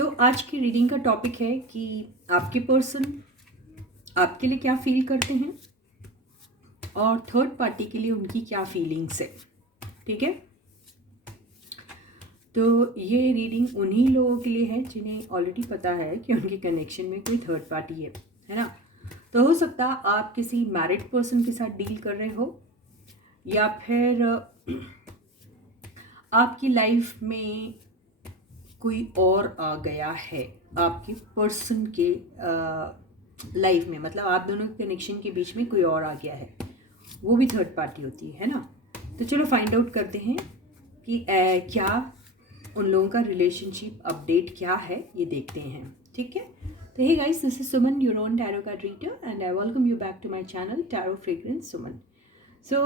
तो आज की रीडिंग का टॉपिक है कि आपके पर्सन आपके लिए क्या फील करते हैं और थर्ड पार्टी के लिए उनकी क्या फीलिंग्स है। ठीक है, तो ये रीडिंग उन्हीं लोगों के लिए है जिन्हें ऑलरेडी पता है कि उनके कनेक्शन में कोई थर्ड पार्टी है ना। तो हो सकता है आप किसी मैरिड पर्सन के साथ डील कर रहे हो या फिर आपकी लाइफ में कोई और आ गया है आपके पर्सन के लाइफ में, मतलब आप दोनों के कनेक्शन के बीच में कोई और आ गया है, वो भी थर्ड पार्टी होती है ना। तो चलो फाइंड आउट करते हैं कि क्या उन लोगों का रिलेशनशिप अपडेट क्या है, ये देखते हैं। ठीक है, तो hey guys, this is Suman, your own tarot card reader, and I welcome you back to my channel tarot fragrance Suman. So,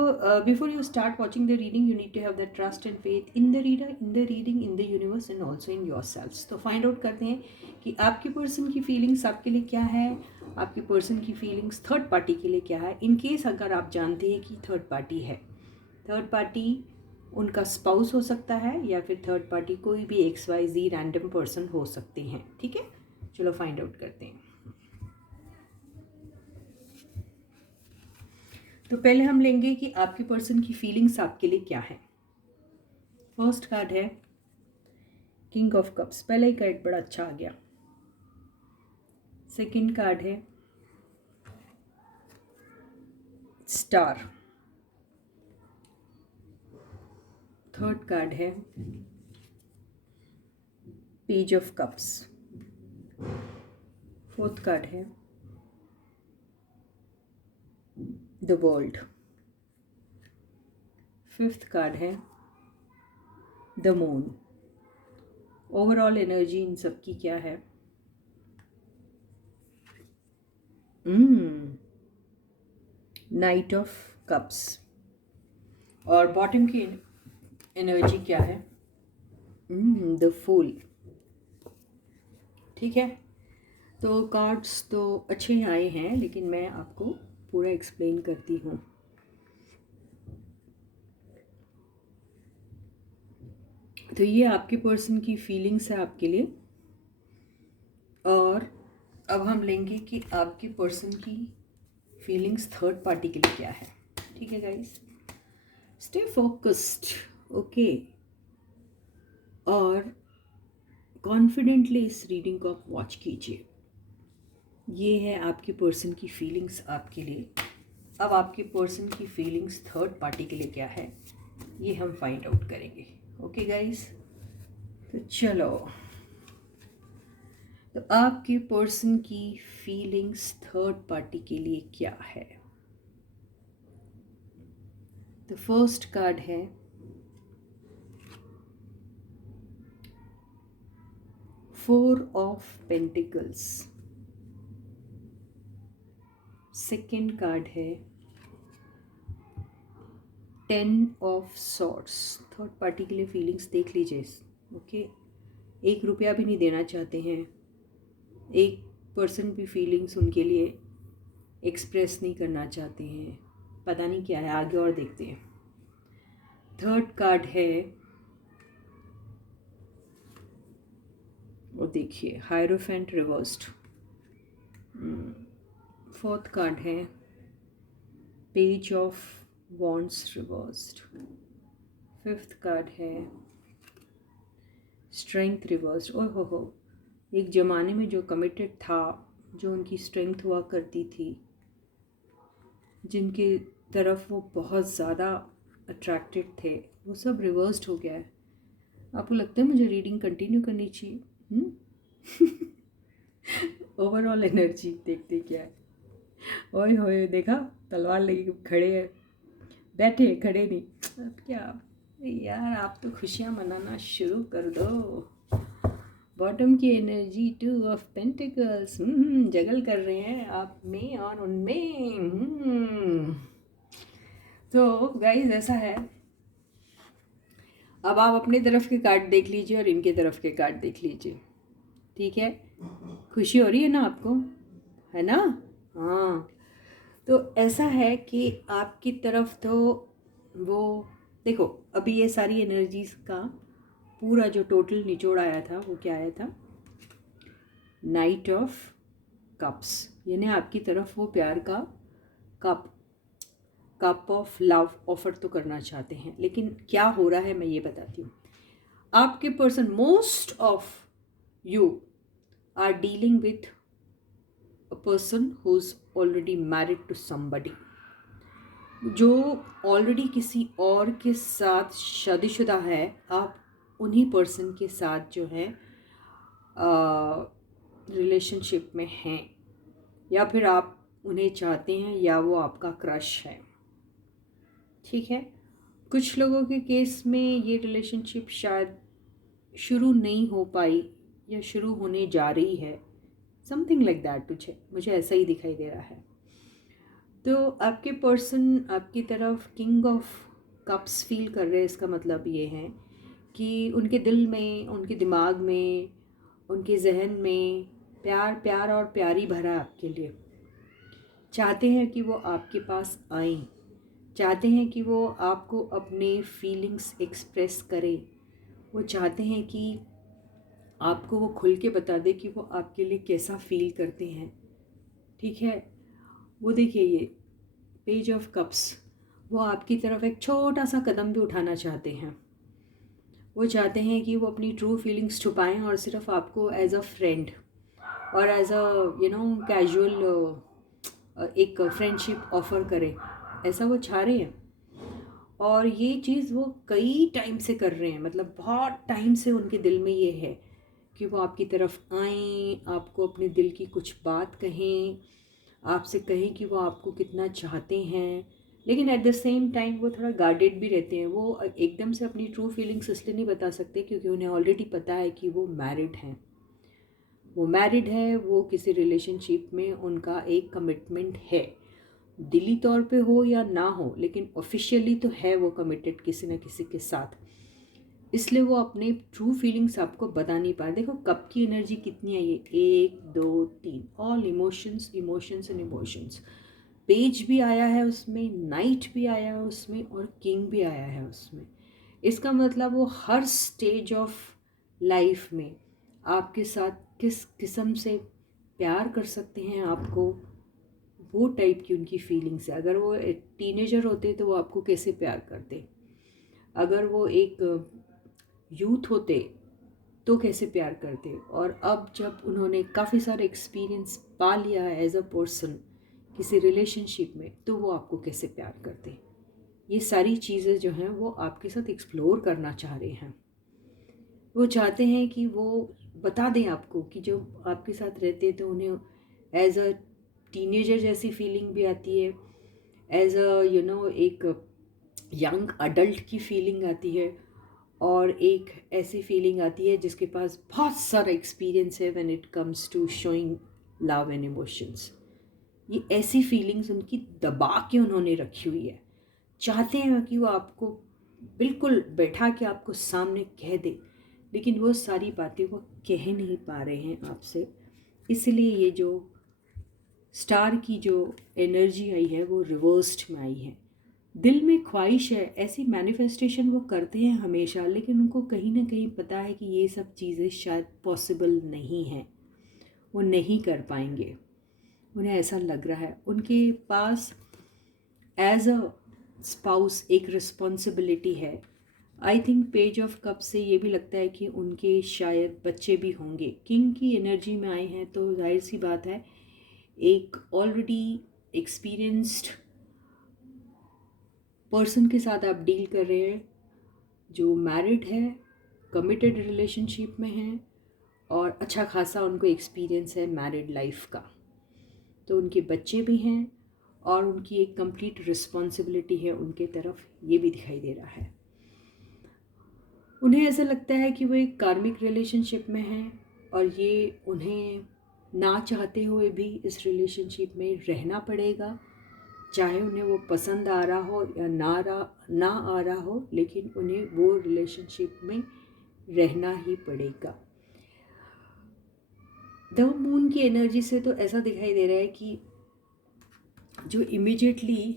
before you start watching the reading, you need to have the trust and faith in the reader, in the reading, in the universe and also in yourselves. तो find out करते हैं कि आपके person की feelings आपके लिए क्या है, आपके पर्सन की फीलिंग्स थर्ड पार्टी के लिए क्या है। इन केस अगर आप जानते हैं कि थर्ड पार्टी है, थर्ड पार्टी उनका स्पाउस हो सकता है या फिर थर्ड पार्टी कोई भी XYZ रैंडम पर्सन हो सकते हैं। ठीक है, चलो फाइंड आउट करते हैं। तो पहले हम लेंगे कि आपके पर्सन की फीलिंग्स आपके लिए क्या है। फर्स्ट कार्ड है किंग ऑफ कप्स, पहला ही कार्ड बड़ा अच्छा आ गया। सेकंड कार्ड है स्टार। थर्ड कार्ड है page of cups. Fourth card है द वर्ल्ड। फिफ्थ कार्ड है द मून। ओवरऑल एनर्जी इन सब की क्या है? Knight of cups. और बॉटम की एनर्जी क्या है? The fool. ठीक है, तो कार्ड्स तो अच्छे आए हैं, लेकिन मैं आपको पूरा एक्सप्लेन करती हूँ। तो ये आपके पर्सन की फीलिंग्स है आपके लिए, और अब हम लेंगे कि आपके पर्सन की फीलिंग्स थर्ड पार्टी के लिए क्या है। ठीक है गाइस, स्टे फोकस्ड, ओके, और कॉन्फिडेंटली इस रीडिंग को आप वॉच कीजिए। ये है आपके पर्सन की फीलिंग्स आपके लिए। अब आपके पर्सन की फीलिंग्स थर्ड पार्टी के लिए क्या है, ये हम फाइंड आउट करेंगे। ओके गाइस, तो चलो, तो आपके पर्सन की फीलिंग्स थर्ड पार्टी के लिए क्या है। तो फर्स्ट कार्ड है four of pentacles. Second card है 10 ऑफ सॉर्ड्स। थर्ड पार्टी के लिए फीलिंग्स देख लीजिए। ओके, 1 रुपया भी नहीं देना चाहते हैं, 1% भी फीलिंग्स उनके लिए एक्सप्रेस नहीं करना चाहते हैं, पता नहीं क्या है, आगे और देखते हैं। थर्ड कार्ड है, वो देखिए, हायरोफेंट रिवर्स्ड। फोर्थ कार्ड है page of wands reversed. Fifth card है स्ट्रेंथ रिवर्स्ड। ओह हो, एक ज़माने में जो कमिटेड था, जो उनकी स्ट्रेंथ हुआ करती थी, जिनके तरफ वो बहुत ज़्यादा अट्रैक्टेड थे, वो सब रिवर्स्ड हो गया है। आपको लगता है मुझे रीडिंग कंटिन्यू करनी चाहिए? ओवरऑल एनर्जी देखते क्या है। ओए होए, देखा, तलवार लेके खड़े हैं, बैठे, खड़े नहीं। अब क्या यार, आप तो खुशियाँ मनाना शुरू कर दो। बॉटम की एनर्जी 2 ऑफ पेंटिकल्स, जगल कर रहे हैं आप में और उनमें। तो गाइस ऐसा है, अब आप अपनी तरफ के कार्ड देख लीजिए और इनके तरफ के कार्ड देख लीजिए। ठीक है, खुशी हो रही है ना आपको, है ना? हाँ, तो ऐसा है कि आपकी तरफ तो वो देखो, अभी ये सारी एनर्जीज का पूरा जो टोटल निचोड़ आया था वो क्या आया था? नाइट ऑफ कप्स, यानी आपकी तरफ वो प्यार का कप ऑफ लव ऑफर तो करना चाहते हैं, लेकिन क्या हो रहा है मैं ये बताती हूँ। आपके person, most of you are dealing with a person who is already married to somebody, जो ऑलरेडी किसी और के साथ शादीशुदा है। आप उन्हीं पर्सन के साथ जो है रिलेशनशिप में हैं, या फिर आप उन्हें चाहते हैं, या वो आपका क्रश है। ठीक है, कुछ लोगों के केस में ये रिलेशनशिप शायद शुरू नहीं हो पाई या शुरू होने जा रही है, समथिंग लाइक दैट। मुझे ऐसा ही दिखाई दे रहा है। तो आपके पर्सन आपकी तरफ किंग ऑफ कप्स फील कर रहे हैं। इसका मतलब ये है कि उनके दिल में, उनके दिमाग में, उनके जहन में प्यार प्यार और प्यारी भरा है आपके लिए। चाहते हैं कि वो आपके पास आएं, चाहते हैं कि वो आपको अपने फीलिंग्स एक्सप्रेस करें। वो चाहते हैं कि आपको वो खुल के बता दे कि वो आपके लिए कैसा फील करते हैं। ठीक है, वो देखिए ये पेज ऑफ कप्स, वो आपकी तरफ एक छोटा सा कदम भी उठाना चाहते हैं। वो चाहते हैं कि वो अपनी ट्रू फीलिंग्स छुपाएं और सिर्फ आपको एज अ फ्रेंड और एज अ कैजुअल एक फ्रेंडशिप ऑफर करें, ऐसा वो चाह रहे हैं। और ये चीज़ वो कई टाइम से कर रहे हैं, मतलब बहुत टाइम से उनके दिल में ये है कि वो आपकी तरफ आएँ, आपको अपने दिल की कुछ बात कहें, आपसे कहें कि वो आपको कितना चाहते हैं। लेकिन एट द सेम टाइम वो थोड़ा गार्डेड भी रहते हैं। वो एकदम से अपनी ट्रू फीलिंग्स इसलिए नहीं बता सकते क्योंकि उन्हें ऑलरेडी पता है कि वो मैरिड हैं। वो किसी रिलेशनशिप में उनका एक कमिटमेंट है, दिली तौर पे हो या ना हो, लेकिन ऑफिशियली तो है वो कमिटेड किसी न किसी के साथ। इसलिए वो अपने ट्रू फीलिंग्स आपको बता नहीं पा रहे। देखो कप की एनर्जी कितनी है, ये 1 2 3, all emotions emotions and emotions. Page भी आया है उसमें, नाइट भी आया है उसमें, और किंग भी आया है उसमें। इसका मतलब वो हर स्टेज ऑफ लाइफ में आपके साथ किस किस्म से प्यार कर सकते हैं आपको, वो टाइप की उनकी फीलिंग्स है। अगर वो टीनेजर होते तो वो आपको कैसे प्यार करते, अगर वो एक यूथ होते तो कैसे प्यार करते, और अब जब उन्होंने काफ़ी सारे एक्सपीरियंस पा लिया है एज अ पर्सन किसी रिलेशनशिप में, तो वो आपको कैसे प्यार करते। ये सारी चीज़ें जो हैं वो आपके साथ एक्सप्लोर करना चाह रहे हैं। वो चाहते हैं कि वो बता दें आपको कि जो आपके साथ रहते हैं तो उन्हें एज अ टीनेजर जैसी फीलिंग भी आती है, एज अ एक यंग अडल्ट की फीलिंग आती है, और एक ऐसी फीलिंग आती है जिसके पास बहुत सारा एक्सपीरियंस है when it comes to showing love and emotions. ये ऐसी फीलिंग्स उनकी दबा के उन्होंने रखी हुई है। चाहते हैं कि वो आपको बिल्कुल बैठा के आपको सामने कह दे, लेकिन वो सारी बातें वो कह नहीं पा रहे हैं आपसे। इसलिए ये जो स्टार की जो एनर्जी आई है वो रिवर्स्ड में आई है। दिल में ख्वाहिश है, ऐसी मैनिफेस्टेशन वो करते हैं हमेशा, लेकिन उनको कहीं ना कहीं पता है कि ये सब चीज़ें शायद पॉसिबल नहीं हैं, वो नहीं कर पाएंगे। उन्हें ऐसा लग रहा है उनके पास एज अ स्पाउस एक रिस्पॉन्सिबिलिटी है। I think page of cup से ये भी लगता है कि उनके शायद बच्चे भी होंगे। किंग की एनर्जी में आए हैं तो जाहिर सी बात है एक ऑलरेडी एक्सपीरियंस्ड पर्सन के साथ आप डील कर रहे हैं जो मैरिड है, कमिटेड रिलेशनशिप में है, और अच्छा खासा उनको एक्सपीरियंस है मैरिड लाइफ का। तो उनके बच्चे भी हैं और उनकी एक कंप्लीट रिस्पॉन्सिबिलिटी है उनके तरफ, ये भी दिखाई दे रहा है। उन्हें ऐसा लगता है कि वो एक कार्मिक रिलेशनशिप में हैं और ये उन्हें ना चाहते हुए भी इस रिलेशनशिप में रहना पड़ेगा, चाहे उन्हें वो पसंद आ रहा हो या ना आ रहा हो, लेकिन उन्हें वो रिलेशनशिप में रहना ही पड़ेगा। द मून की एनर्जी से तो ऐसा दिखाई दे रहा है कि जो इमिजिएटली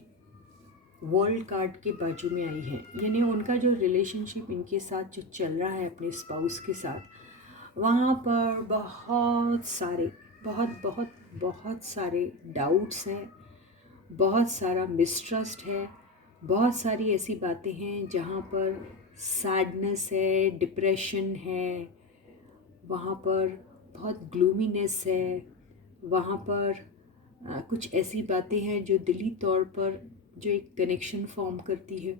वर्ल्ड कार्ड के बाजू में आई है, यानी उनका जो रिलेशनशिप इनके साथ जो चल रहा है अपने स्पाउस के साथ, वहाँ पर बहुत बहुत बहुत सारे डाउट्स हैं, बहुत सारा मिसट्रस्ट है, बहुत सारी ऐसी बातें हैं जहाँ पर सैडनेस है, डिप्रेशन है, वहाँ पर बहुत ग्लूमीनेस है, वहाँ पर कुछ ऐसी बातें हैं जो दिली तौर पर जो एक कनेक्शन फॉर्म करती है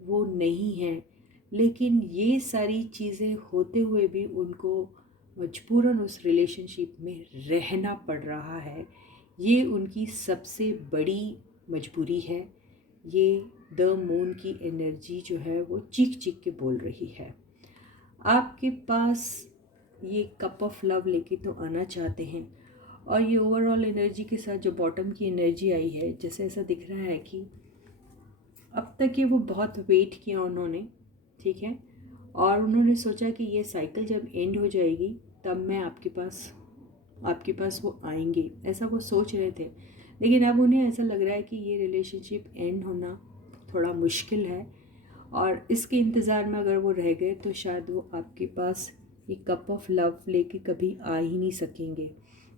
वो नहीं है। लेकिन ये सारी चीज़ें होते हुए भी उनको मजबूरन उस रिलेशनशिप में रहना पड़ रहा है। ये उनकी सबसे बड़ी मजबूरी है। ये द मून की एनर्जी जो है वो चीख चीख के बोल रही है। आपके पास ये कप ऑफ लव लेके तो आना चाहते हैं, और ये ओवरऑल एनर्जी के साथ जो बॉटम की एनर्जी आई है, जैसे ऐसा दिख रहा है कि अब तक ये वो बहुत वेट किया उन्होंने, ठीक है, और उन्होंने सोचा कि ये साइकिल जब एंड हो जाएगी तब मैं आपके पास वो आएंगे, ऐसा वो सोच रहे थे। लेकिन अब उन्हें ऐसा लग रहा है कि ये रिलेशनशिप एंड होना थोड़ा मुश्किल है, और इसके इंतज़ार में अगर वो रह गए तो शायद वो आपके पास एक कप ऑफ लव लेके कभी आ ही नहीं सकेंगे।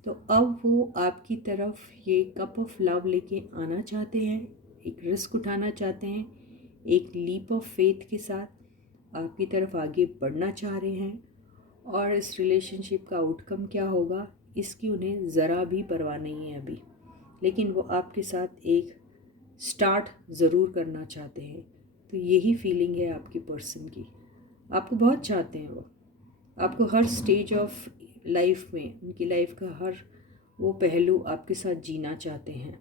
तो अब वो आपकी तरफ ये कप ऑफ लव लेके आना चाहते हैं, एक रिस्क उठाना चाहते हैं, एक लीप ऑफ फेथ के साथ आपकी तरफ आगे बढ़ना चाह रहे हैं, और इस रिलेशनशिप का आउटकम क्या होगा इसकी उन्हें ज़रा भी परवाह नहीं है अभी। लेकिन वो आपके साथ एक स्टार्ट ज़रूर करना चाहते हैं। तो यही फीलिंग है आपकी पर्सन की। आपको बहुत चाहते हैं वो, आपको हर स्टेज ऑफ लाइफ में, उनकी लाइफ का हर वो पहलू आपके साथ जीना चाहते हैं।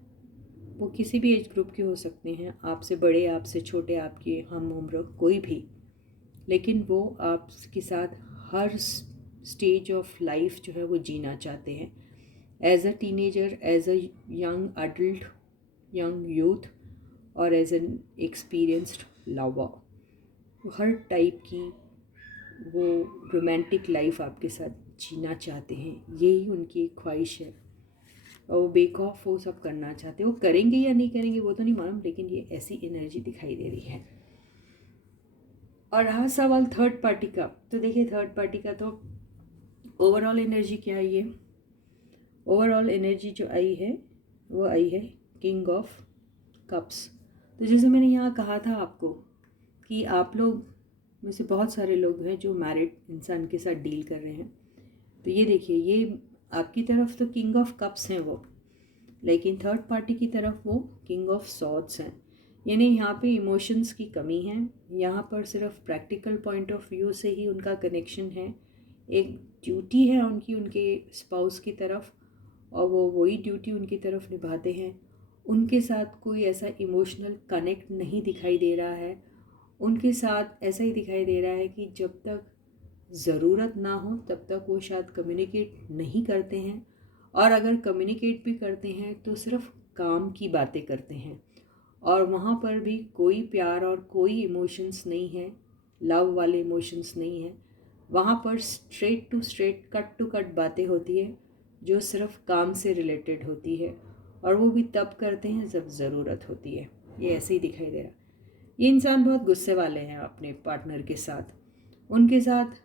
वो किसी भी एज ग्रुप के हो सकते हैं, आपसे बड़े, आपसे छोटे, आपके हम उम्र, कोई भी, लेकिन वो आपके साथ हर स्टेज ऑफ लाइफ जो है वो जीना चाहते हैं। As a teenager, as a young adult, young youth, और एज एन एक्सपीरियंस्ड लवर, हर टाइप की वो रोमांटिक लाइफ आपके साथ जीना चाहते हैं। यही उनकी एक ख्वाहिश है, और वो बेक ऑफ वो सब करना चाहते हैं। वो करेंगे या नहीं करेंगे वो तो नहीं मालूम, लेकिन ये ऐसी एनर्जी दिखाई दे रही है। और रहा सवाल थर्ड पार्टी का, तो देखिए थर्ड पार्टी का तो ओवरऑल एनर्जी क्या आई है? ओवरऑल एनर्जी जो आई है वो आई है किंग ऑफ कप्स। तो जैसे मैंने यहाँ कहा था आपको कि आप लोग में से बहुत सारे लोग हैं जो मैरिड इंसान के साथ डील कर रहे हैं। तो ये देखिए, ये आपकी तरफ तो किंग ऑफ कप्स हैं वो, लेकिन थर्ड पार्टी की तरफ वो किंग ऑफ सॉर्ड्स हैं। यानी यहाँ पे इमोशंस की कमी है, यहाँ पर सिर्फ प्रैक्टिकल पॉइंट ऑफ व्यू से ही उनका कनेक्शन है। एक ड्यूटी है उनकी उनके स्पाउस की तरफ, और वो वही ड्यूटी उनकी तरफ निभाते हैं। उनके साथ कोई ऐसा इमोशनल कनेक्ट नहीं दिखाई दे रहा है। उनके साथ ऐसा ही दिखाई दे रहा है कि जब तक ज़रूरत ना हो तब तक वो शायद कम्युनिकेट नहीं करते हैं, और अगर कम्युनिकेट भी करते हैं तो सिर्फ काम की बातें करते हैं, और वहाँ पर भी कोई प्यार और कोई इमोशंस नहीं है, लव वाले इमोशंस नहीं है। वहाँ पर straight to straight, cut to cut बातें होती है जो सिर्फ काम से रिलेटेड होती है, और वो भी तब करते हैं जब ज़रूरत होती है। ये ऐसे ही दिखाई दे रहा है। ये इंसान बहुत गुस्से वाले हैं अपने पार्टनर के साथ। उनके साथ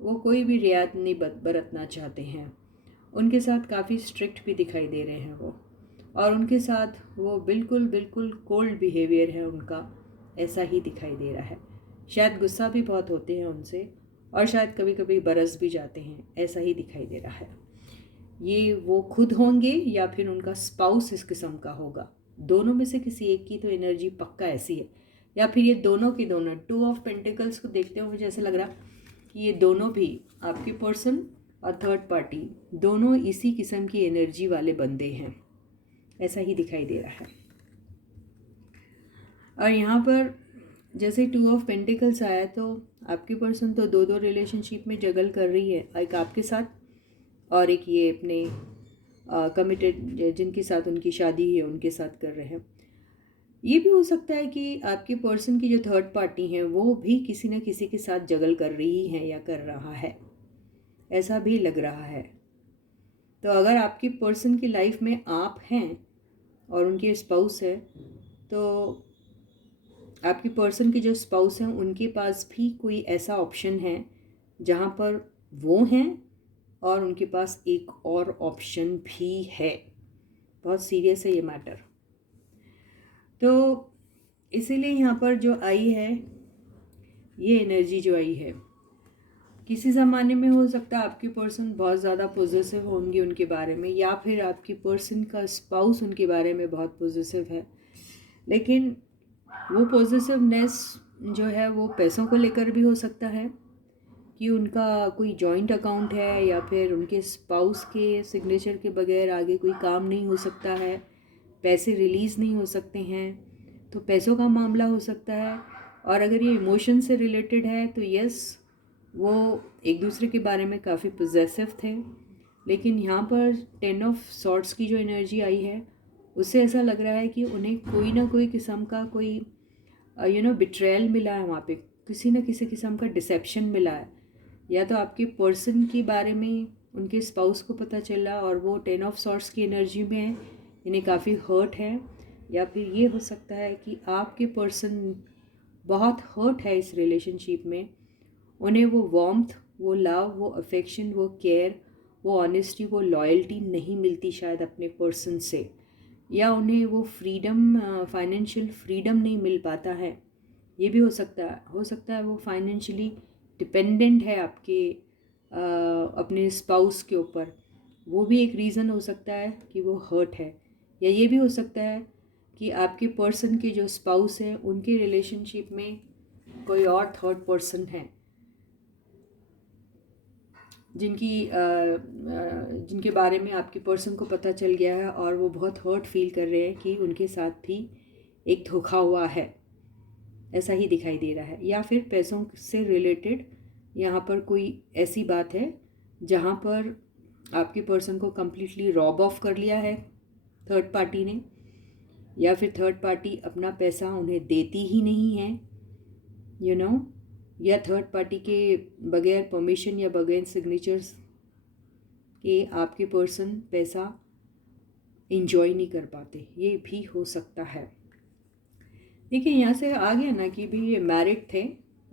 वो कोई भी रियायत नहीं बरतना चाहते हैं। उनके साथ काफ़ी स्ट्रिक्ट भी दिखाई दे रहे हैं वो, और उनके साथ वो बिल्कुल बिल्कुल कोल्ड बिहेवियर है उनका, ऐसा ही दिखाई दे रहा है। शायद गुस्सा भी बहुत होते हैं उनसे, और शायद कभी कभी बरस भी जाते हैं, ऐसा ही दिखाई दे रहा है। ये वो खुद होंगे या फिर उनका स्पाउस इस किस्म का होगा। दोनों में से किसी एक की तो एनर्जी पक्का ऐसी है, या फिर ये दोनों की दोनों। टू ऑफ पेंटिकल्स को देखते हुए मुझे ऐसा लग रहा कि ये दोनों भी, आपके पर्सन और थर्ड पार्टी, दोनों इसी किस्म की एनर्जी वाले बंदे हैं, ऐसा ही दिखाई दे रहा है। और यहाँ पर जैसे टू ऑफ पेंटिकल्स आया, तो आपकी पर्सन तो दो रिलेशनशिप में जगल कर रही है, एक आपके साथ और एक ये अपने कमिटेड जिनके साथ उनकी शादी है उनके साथ कर रहे हैं। ये भी हो सकता है कि आपके पर्सन की जो थर्ड पार्टी है वो भी किसी न किसी के साथ जगल कर रही है या कर रहा है, ऐसा भी लग रहा है। तो अगर आपकी पर्सन की लाइफ में आप हैं और उनके स्पाउस है, तो आपकी पर्सन के जो स्पाउस हैं उनके पास भी कोई ऐसा ऑप्शन है जहाँ पर वो हैं और उनके पास एक और ऑप्शन भी है। बहुत सीरियस है ये मैटर। तो इसीलिए यहाँ पर जो आई है, ये एनर्जी जो आई है, किसी ज़माने में हो सकता है आपके पर्सन बहुत ज़्यादा पॉजिटिव होंगे उनके बारे में, या फिर आपकी पर्सन का स्पाउस उनके बारे में बहुत पॉजिटिव है। लेकिन वो पॉजिटिवनेस जो है वो पैसों को लेकर भी हो सकता है कि उनका कोई जॉइंट अकाउंट है, या फिर उनके स्पाउस के सिग्नेचर के बगैर आगे कोई काम नहीं हो सकता है, पैसे रिलीज़ नहीं हो सकते हैं, तो पैसों का मामला हो सकता है। और अगर ये इमोशन से रिलेटेड है तो यस, वो एक दूसरे के बारे में काफ़ी पॉजेसिव थे। लेकिन यहाँ पर 10 ऑफ सॉर्ट्स की जो एनर्जी आई है, उससे ऐसा लग रहा है कि उन्हें कोई ना कोई किस्म का कोई बिट्रेयल मिला है वहाँ पे, किसी न किसी किस्म का डिसेप्शन मिला है। या तो आपके पर्सन के बारे में उनके स्पाउस को पता चला और वो 10 ऑफ सॉर्ट्स की एनर्जी में है, इन्हें काफ़ी हर्ट है। या फिर ये हो सकता है कि आपके पर्सन बहुत हर्ट है इस रिलेशनशिप में, उन्हें वो वार्मथ, वो लव, वो अफेक्शन, वो केयर, वो ऑनेस्टी, वो लॉयल्टी नहीं मिलती शायद अपने पर्सन से, या उन्हें वो फ्रीडम, फाइनेंशियल फ्रीडम नहीं मिल पाता है। ये भी हो सकता है वो फाइनेंशियली डिपेंडेंट है आपके अपने स्पाउस के ऊपर, वो भी एक रीज़न हो सकता है कि वो हर्ट है। या ये भी हो सकता है कि आपके पर्सन के जो स्पाउस हैं उनके रिलेशनशिप में कोई और थर्ड पर्सन है जिनके बारे में आपके पर्सन को पता चल गया है और वो बहुत हर्ट फील कर रहे हैं कि उनके साथ भी एक धोखा हुआ है, ऐसा ही दिखाई दे रहा है। या फिर पैसों से रिलेटेड यहाँ पर कोई ऐसी बात है जहाँ पर आपके पर्सन को कम्प्लीटली रॉब ऑफ कर लिया है थर्ड पार्टी ने, या फिर थर्ड पार्टी अपना पैसा उन्हें देती ही नहीं है, या थर्ड पार्टी के बगैर परमिशन या बगैर सिग्नेचर्स के आपके पर्सन पैसा इंजॉय नहीं कर पाते, ये भी हो सकता है। देखिए यहाँ से आ गया ना कि भी ये मैरिड थे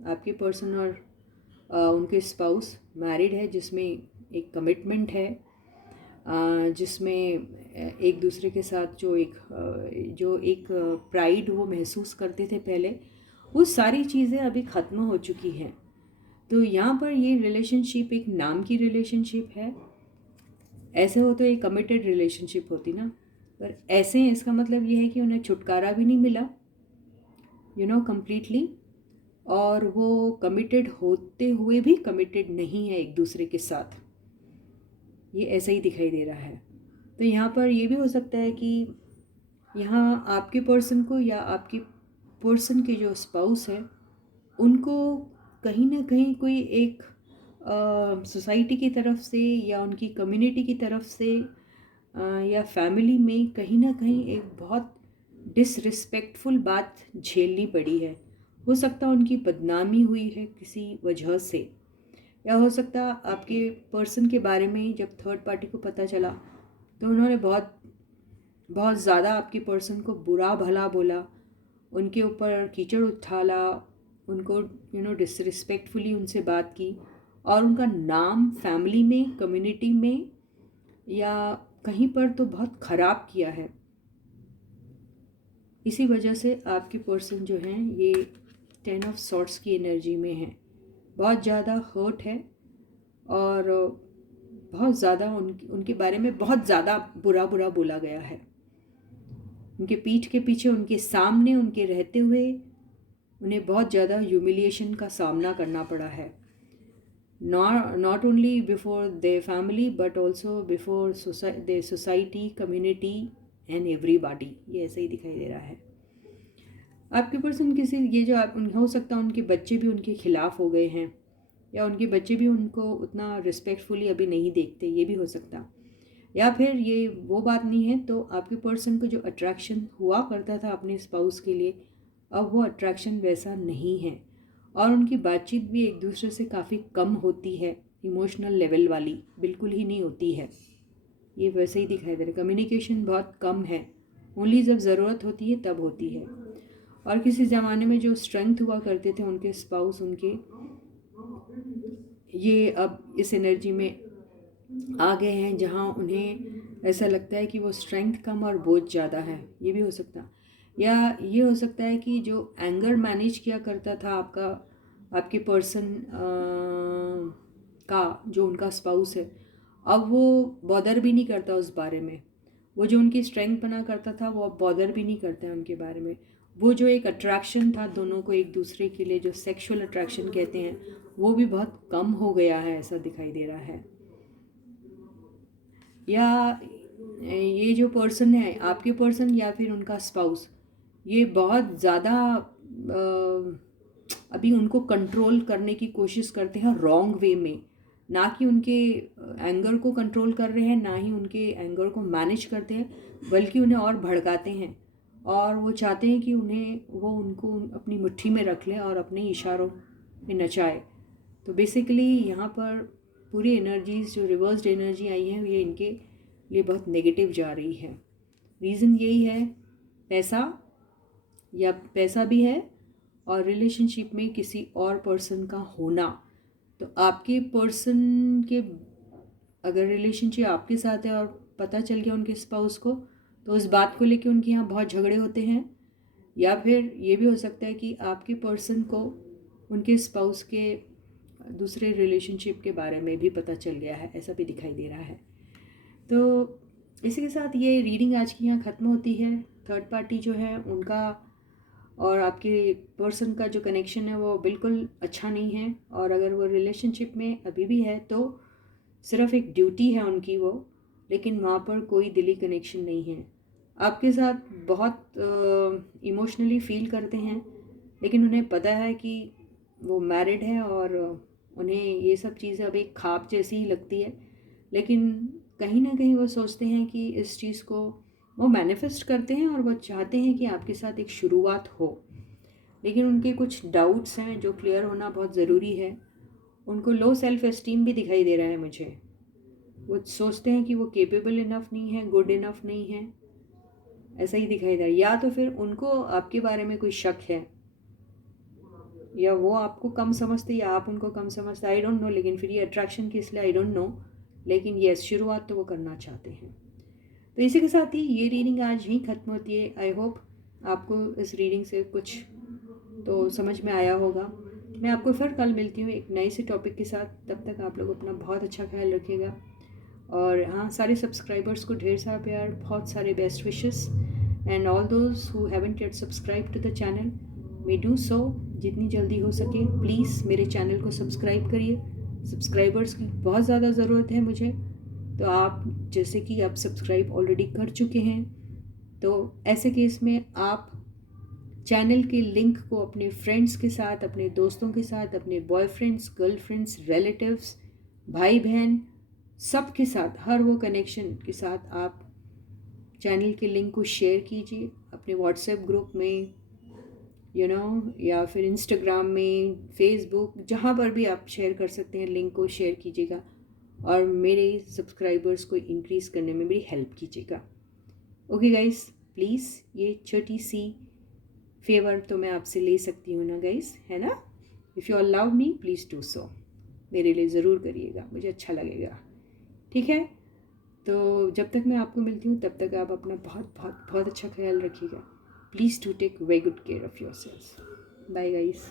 आपके पर्सन, और उनके स्पाउस मैरिड है, जिसमें एक कमिटमेंट है, जिसमें एक दूसरे के साथ जो एक प्राइड वो महसूस करते थे पहले, वो सारी चीज़ें अभी ख़त्म हो चुकी हैं। तो यहाँ पर ये रिलेशनशिप एक नाम की रिलेशनशिप है। ऐसे हो तो एक कमिटेड रिलेशनशिप होती ना, पर ऐसे इसका मतलब ये है कि उन्हें छुटकारा भी नहीं मिला कम्प्लीटली, और वो कमिटेड होते हुए भी कमिटेड नहीं है एक दूसरे के साथ, ये ऐसा ही दिखाई दे रहा है। तो यहाँ पर ये भी हो सकता है कि यहाँ आपके पर्सन को या आपके पर्सन के जो स्पाउस है उनको कहीं ना कहीं कोई एक सोसाइटी की तरफ से या उनकी कम्युनिटी की तरफ से या फैमिली में कहीं ना कहीं एक बहुत डिसरिस्पेक्टफुल बात झेलनी पड़ी है। हो सकता है उनकी बदनामी हुई है किसी वजह से, या हो सकता है आपके पर्सन के बारे में जब थर्ड पार्टी को पता चला तो उन्होंने बहुत बहुत ज़्यादा आपके पर्सन को बुरा भला बोला, उनके ऊपर कीचड़ उछाला, उनको डिसरिस्पेक्टफुली उनसे बात की, और उनका नाम फैमिली में, कम्युनिटी में या कहीं पर तो बहुत ख़राब किया है। इसी वजह से आपके पर्सन जो हैं ये 10 ऑफ सॉर्ट्स की एनर्जी में हैं, बहुत ज़्यादा हर्ट है और बहुत ज़्यादा उनके बारे में बहुत ज़्यादा बुरा बोला गया है। उनके पीठ के पीछे, उनके सामने, उनके रहते हुए उन्हें बहुत ज़्यादा ह्यूमिलिएशन का सामना करना पड़ा है, not only before their family but also before their society, community and everybody. ये ऐसा ही दिखाई दे रहा है। आपके पर्सन किसी ये जो आप हो सकता है उनके बच्चे भी उनके खिलाफ हो गए हैं, या उनके बच्चे भी उनको उतना रिस्पेक्टफुली अभी नहीं देखते, ये भी हो सकता। या फिर ये वो बात नहीं है तो आपके पर्सन को जो अट्रैक्शन हुआ करता था अपने स्पाउस के लिए, अब वो अट्रैक्शन वैसा नहीं है, और उनकी बातचीत भी एक दूसरे से काफ़ी कम होती है, इमोशनल लेवल वाली बिल्कुल ही नहीं होती है। ये वैसे ही दिखाई दे रहा है, कम्युनिकेशन बहुत कम है, ओनली जब ज़रूरत होती है तब होती है। और किसी ज़माने में जो स्ट्रेंथ हुआ करते थे उनके स्पाउस, उनके ये अब इस एनर्जी में आ गए हैं जहाँ उन्हें ऐसा लगता है कि वो स्ट्रेंथ कम और बोझ ज़्यादा है, ये भी हो सकता है। या ये हो सकता है कि जो एंगर मैनेज किया करता था आपके पर्सन का जो उनका स्पाउस है, अब वो बॉदर भी नहीं करता उस बारे में। वो जो उनकी स्ट्रेंथ बना करता था वो अब बॉदर भी नहीं करते हैं उनके बारे में। वो जो एक अट्रैक्शन था दोनों को एक दूसरे के लिए, जो सेक्सुअल अट्रैक्शन कहते हैं, वो भी बहुत कम हो गया है, ऐसा दिखाई दे रहा है। या ये जो पर्सन है, आपके पर्सन या फिर उनका स्पाउस, ये बहुत ज़्यादा अभी उनको कंट्रोल करने की कोशिश करते हैं रॉन्ग वे में। ना कि उनके एंगर को कंट्रोल कर रहे हैं, ना ही उनके एंगर को मैनेज करते हैं, बल्कि उन्हें और भड़काते हैं। और वो चाहते हैं कि वो उनको अपनी मुट्ठी में रख लें और अपने इशारों में नचाए। तो बेसिकली यहाँ पर पूरी एनर्जीज जो रिवर्स्ड एनर्जी आई है, ये इनके लिए बहुत नेगेटिव जा रही है। रीज़न यही है, पैसा भी है और रिलेशनशिप में किसी और पर्सन का होना। तो आपके पर्सन के अगर रिलेशनशिप आपके साथ है और पता चल गया उनके स्पाउस को, तो उस बात को लेके उनके यहाँ बहुत झगड़े होते हैं। या फिर ये भी हो सकता है कि आपके पर्सन को उनके स्पाउस के दूसरे रिलेशनशिप के बारे में भी पता चल गया है, ऐसा भी दिखाई दे रहा है। तो इसी के साथ ये रीडिंग आज की यहाँ ख़त्म होती है। थर्ड पार्टी जो है उनका और आपके पर्सन का जो कनेक्शन है वो बिल्कुल अच्छा नहीं है। और अगर वो रिलेशनशिप में अभी भी है तो सिर्फ एक ड्यूटी है उनकी वो, लेकिन वहाँ पर कोई दिली कनेक्शन नहीं है। आपके साथ बहुत इमोशनली फील करते हैं, लेकिन उन्हें पता है कि वो मैरिड है और उन्हें ये सब चीज़ें अब एक ख्वाब जैसी ही लगती है। लेकिन कहीं ना कहीं वो सोचते हैं कि इस चीज़ को वो मैनिफेस्ट करते हैं और वो चाहते हैं कि आपके साथ एक शुरुआत हो। लेकिन उनके कुछ डाउट्स हैं जो क्लियर होना बहुत ज़रूरी है। उनको लो सेल्फ एस्टीम भी दिखाई दे रहा है मुझे। वो सोचते हैं कि वो केपेबल इनफ नहीं है, गुड इनफ नहीं है, ऐसा ही दिखाई दे रहा है। या तो फिर उनको आपके बारे में कोई शक है, या वो आपको कम समझते या आप उनको कम समझते, आई डोंट नो। लेकिन फिर ये अट्रैक्शन किस लिए, आई डोंट नो। लेकिन यस, शुरुआत तो वो करना चाहते हैं। तो इसी के साथ ही ये रीडिंग आज ही ख़त्म होती है। आई होप आपको इस रीडिंग से कुछ तो समझ में आया होगा। मैं आपको फिर कल मिलती हूँ एक नए से टॉपिक के साथ। तब तक आप लोग अपना बहुत अच्छा ख्याल रखिएगा। और हाँ, सारे सब्सक्राइबर्स को ढेर सारा प्यार, बहुत सारे best wishes. And all those who haven't yet subscribe to the channel, may do so जितनी जल्दी हो सके। प्लीज़ मेरे चैनल को सब्सक्राइब करिए। सब्सक्राइबर्स की बहुत ज़्यादा ज़रूरत है मुझे। तो आप जैसे कि आप सब्सक्राइब ऑलरेडी कर चुके हैं, तो ऐसे केस में आप चैनल के लिंक को अपने फ्रेंड्स के साथ, अपने दोस्तों के साथ, अपने बॉयफ्रेंड्स, गर्लफ्रेंड्स, रिलेटिव्स, भाई बहन, सब के साथ, हर वो कनेक्शन के साथ आप चैनल के लिंक को शेयर कीजिए अपने व्हाट्सएप ग्रुप में, या फिर इंस्टाग्राम में, फेसबुक, जहाँ पर भी आप शेयर कर सकते हैं लिंक को शेयर कीजिएगा। और मेरे सब्सक्राइबर्स को इंक्रीज़ करने में मेरी हेल्प कीजिएगा। ओके गाइस, प्लीज़ ये छोटी सी फेवर तो मैं आपसे ले सकती हूँ ना गाइस, है ना? If you all love me, please do so. मेरे लिए ज़रूर करिएगा, मुझे अच्छा लगेगा। ठीक है? तो जब तक मैं आपको मिलती हूँ तब तक आप अपना बहुत बहुत बहुत अच्छा ख्याल रखिएगा। Please do take very good care of yourself. Bye guys.